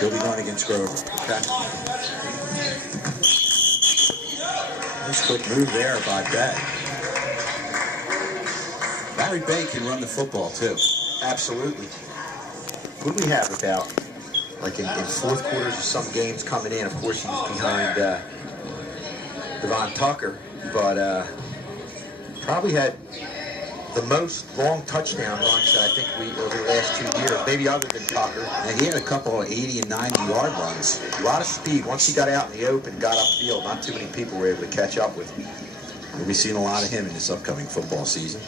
He'll be going against Grover. Okay. Nice quick move there by Bay. Larry Bay can run the football too. Absolutely. What do we have about, like in fourth quarters of some games coming in? Of course, he was behind Devon Tucker, but probably had the most long touchdown runs that I think we over the last 2 years, maybe other than Tucker. And he had a couple of 80 and 90-yard runs. A lot of speed. Once he got out in the open, got upfield, not too many people were able to catch up with him. We'll be seeing a lot of him in this upcoming football season.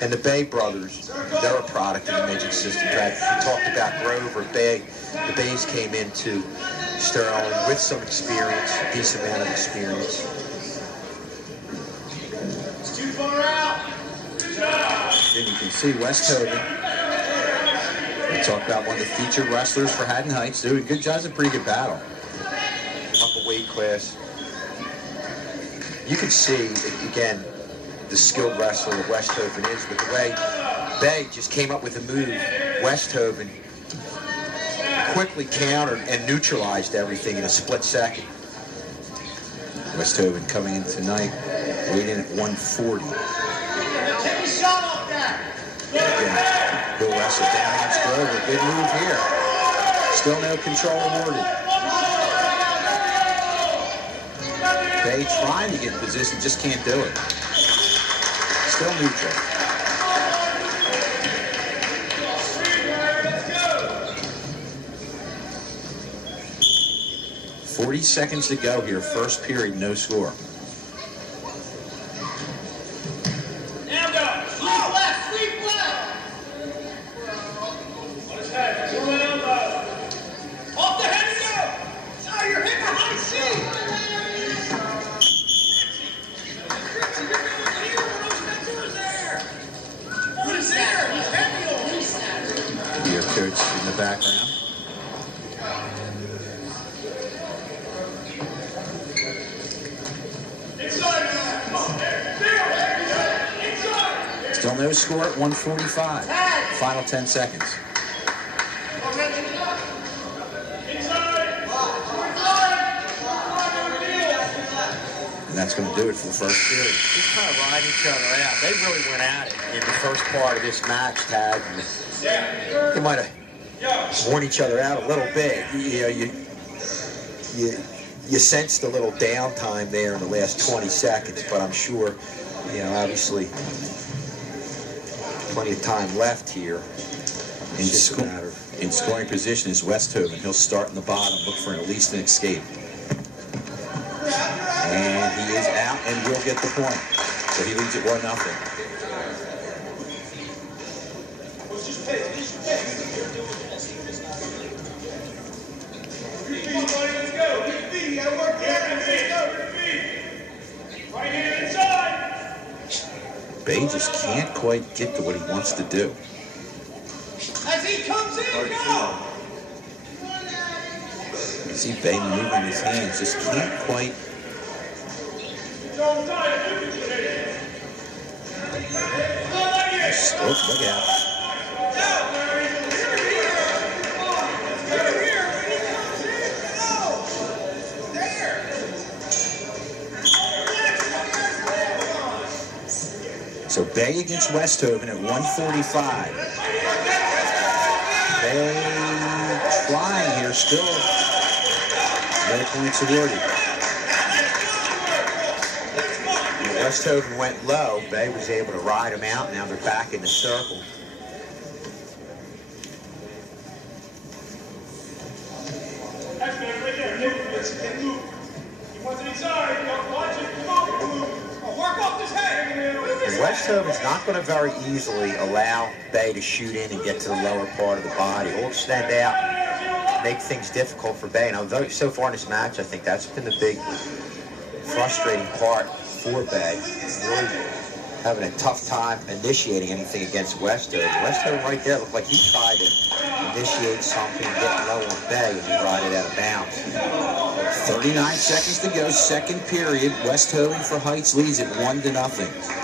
And the Bay brothers, they're a product of the midget system. We talked about Grover, Bay. The Bays came into Sterling with some experience, a decent amount of experience. It's too far out. Then you can see Westhoven. We talked about one of the featured wrestlers for Haddon Heights. Doing a good job. It's a pretty good battle. Up a weight class. You can see, again, the skilled wrestler that Westhoven is, but the way Bay just came up with a move, Westhoven quickly countered and neutralized everything in a split second. Westhoven coming in tonight, weighed in at 140. Take a shot off that. Again, he'll wrestle down against Grover. Good move here. Still no control awarded. Bay trying to get in position, just can't do it. Still neutral. Let's 40 seconds to go here. First period, no score. Now go. Sweep left, sweep left. On his head, pull that elbow. Off the head and go. Oh, you're hitting a high C. Your coach in the background. Still no score at 145. Final 10 seconds. And that's going to do it for the first period. Just kind of riding each other out. They really went at it in the first part of this match, Tad. They might have worn each other out a little bit. You sensed a little downtime there in the last 20 seconds, but I'm sure, obviously, plenty of time left here. In scoring position is Westhoven. He'll start in the bottom, look for at least an escape. And he is out and will get the point. So he leads it 1-0. Bay just can't quite get to what he wants to do. As he comes in, go! You see Bay moving his hands, just can't quite. Oh, look out. So Bay against Westhoven at 145. Bay trying here, still no points awarded. Westhoven went low. Bay was able to ride him out. Now they're back in the circle. And Westhoven's not going to very easily allow Bay to shoot in and get to the lower part of the body. He'll extend out, make things difficult for Bay. Now, so far in this match, I think that's been the big frustrating part for Bay. Really having a tough time initiating anything against Westhoven. Westhoven right there looked like he tried to initiate something, get low on Bay, and he ride it out of bounds. 39 seconds to go, second period. Westhoven for Heights leads it 1-0.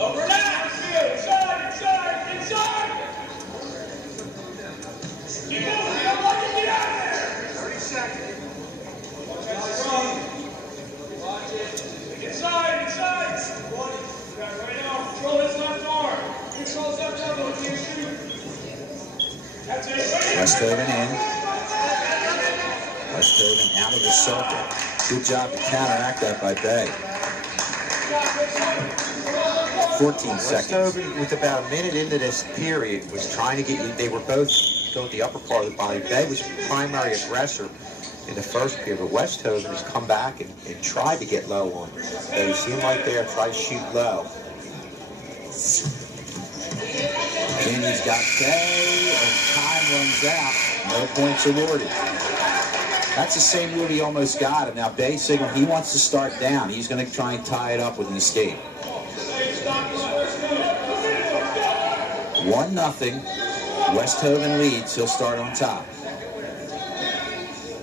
Over now! Inside! Westhoven in. Westhoven out of the circle. Good job to counteract that by Bay. 14 seconds. Westhoven, with about a minute into this period, was trying to get you. They were both going to the upper part of the body. Bay was the primary aggressor in the first period, but Westhoven has come back and tried to get low on. They see him right there, try to shoot low. Jimmy's got Bay, and time runs out. No points awarded. That's the same move he almost got him. Now Bay signaled he wants to start down. He's going to try and tie it up with an escape. 1-0. Westhoven leads. He'll start on top.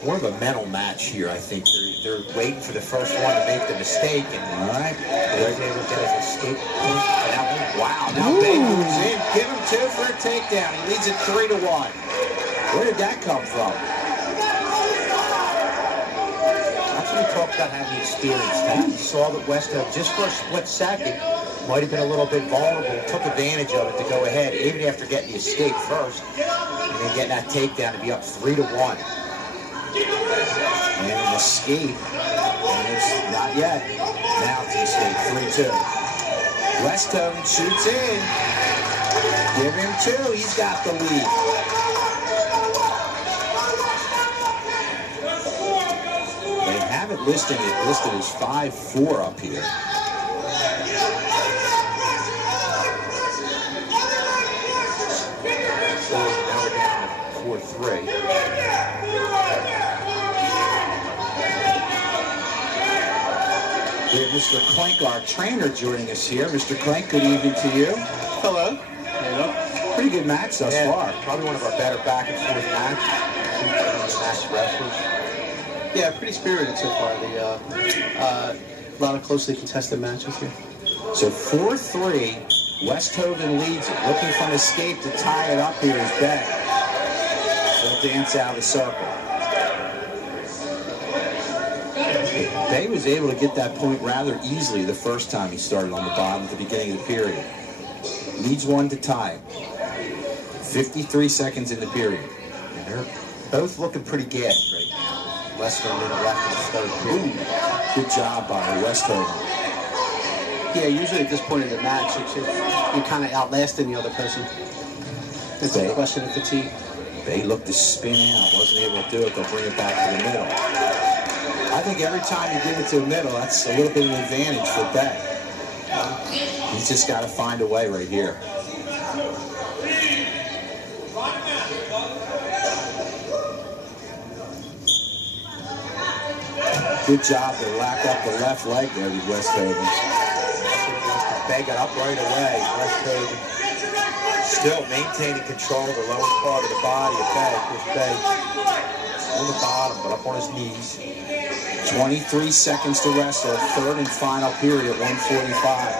More of a mental match here, I think. They're waiting for the first one to make the mistake, and All right. they're able to get an escape point. And that one, Wow. Now Bay moves in. Give him 2 for a takedown. He leads it 3-1. Where did that come from? that's what we talked about, having the experience. That he saw that Westhoven, just for a split second, might have been a little bit vulnerable, took advantage of it to go ahead, even after getting the escape first, and then getting that takedown to be up 3-1. And an escape. And it's not yet. Now it's an escape. 3-2. Westhoven shoots in. Give him 2. He's got the lead. They have it listed as 5-4 up here. So now we're down to 4-3. We have Mr. Klink, our trainer, joining us here. Mr. Klink, good evening to you. Hello. There you go. Pretty good match thus far. Probably one of our better back and forth match wrestlers. Yeah, pretty spirited so far. A lot of closely contested matches here. So 4-3, Westhoven leads it. Looking for an escape to tie it up here is Bay. He'll dance out of the circle. Bay was able to get that point rather easily the first time he started on the bottom at the beginning of the period. Leads 1 to tie it. 53 seconds in the period. And they're both looking pretty gassed right now. Westhoven in the left in the third period. Good job by Westhoven. Yeah, usually at this point in the match, you're kind of outlasting the other person. It's a question of fatigue. Bay looked to spin out, wasn't able to do it. They'll bring it back to the middle. I think every time you give it to the middle, that's a little bit of an advantage for Bay. He's just got to find a way right here. Good job to lock up the left leg there with Westhoven. Bay got up right away. Westhoven still maintaining control of the lower part of the body of Bay. Of course, Bay on the bottom, but up on his knees. 23 seconds to wrestle. Third and final period at 1:45.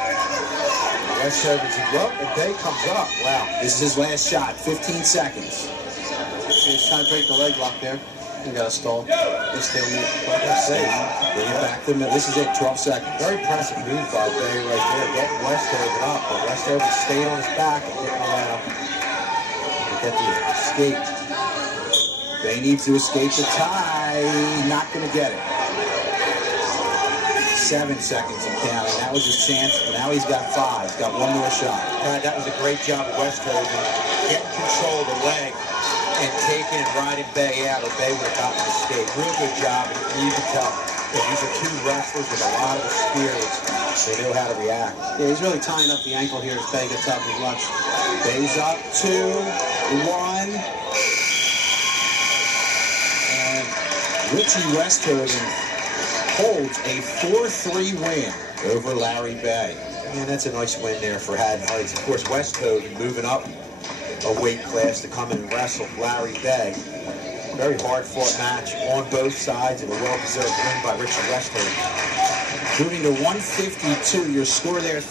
Westhoven's up, and Bay comes up. Wow. This is his last shot. 15 seconds. He's trying to break the leg lock there. He got a stall. They still need Bring it back to the middle. This is it. 12 seconds. Very impressive move by Bay right there, getting Westhoven up. But Westhoven stayed on his back and didn't allow to get the escape. Bay needs to escape the tie. Not going to get it. 7 seconds and counting. That was his chance. Now he's got 5. He's got one more shot. That was a great job of Westhoven getting control of the leg and taking and riding Bay out, or Bay would have gotten an escape. Real good job, and you can tell that these are 2 wrestlers with a lot of experience. They know how to react. Yeah, he's really tying up the ankle here as Bay gets up and watch. Bay's up 2-1. And Richie Westhoven holds a 4-3 win over Larry Bay. And that's a nice win there for Haddon Heights. Of course, Westhoven moving up a weight class to come in and wrestle Larry Bay. Very hard-fought match on both sides, and a well-deserved win by Richie Westhoven. Moving to 152, your score there.